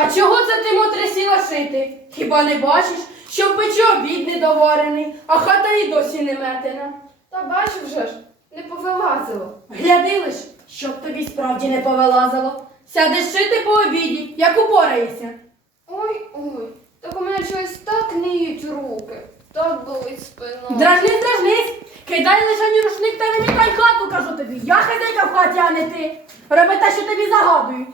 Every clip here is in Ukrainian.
А чого це ти мотре сіла шити? Хіба не бачиш, що в печі обід недоварений, а хата і досі не метена? Та бачив вже ж, не повилазило. Гляди лиш, щоб тобі справді не повилазило. Сядеш шити по обіді, як упораєшся. Ой, ой, так у мене чогось так ниють руки, так болить спина. Дражнись, дражнись, кидай лишень рушник та вимікай хату, кажу тобі. Я хазяйка в хаті, а не ти. Роби те, що тобі загадують.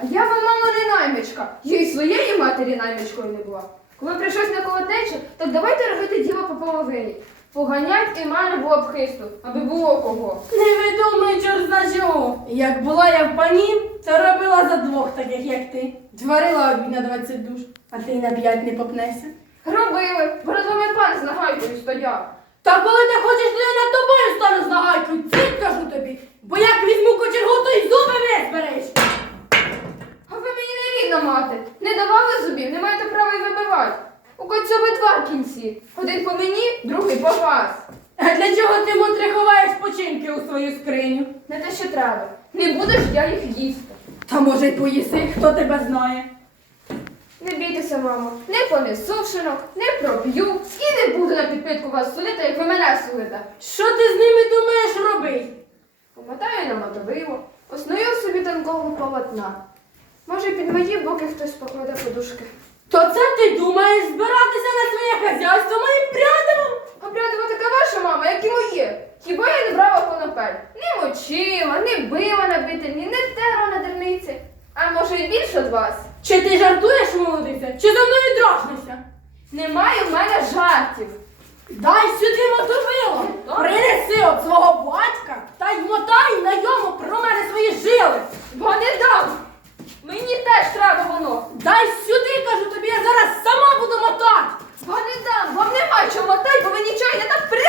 А я вам мама не наймичка. Я й своєї матері наймичкою не була. Коли прийшлось на колотечі, так давайте робити діло по половині. Поганять і мене було б хисту, аби було кого. Не видумай, чорт зна чого. Як була я в пані, то робила за двох таких, як ти. Зварила обід на 20 душ, а ти й на п'ять не попнешся. Робили, перед вами пан з нагайкою стояв. Та коли ти хочеш, то я над тобою стану з нагайкою, цить кажу тобі, бо як візьму кочергу, то й зуби визбереш. А ви мені не рідна мати. Не давали зубів, не маєте права й вибивати. У коцьови два кінці. Один по мені, другий по вас. А для чого ти мутри ховаєш починки у свою скриню? Не те, що треба. Не будеш я їх їсти. Та може й поїси, хто тебе знає. Не бійтеся, мамо, не понесу шинок, не проб'ю і не буду на підпитку вас судити, як ви мене судите. Що ти з ними думаєш робити? Помотаю на мотовило, осною собі тонкого полотна. Може, під мої боки хтось покладе подушки. То це ти думаєш збиратися на своє хазяйство моїм прядом? Обрядова така ваша мама, як і моє. Хіба я не брала конопель? Не мочила, не била на бительні, не терла на дерниці. А може й більше від вас? Чи ти жартуєш, молодиця, чи за мною дрожнишся? Немає в мене жартів. Дай плачу, мотай, бо ви нічого й так при.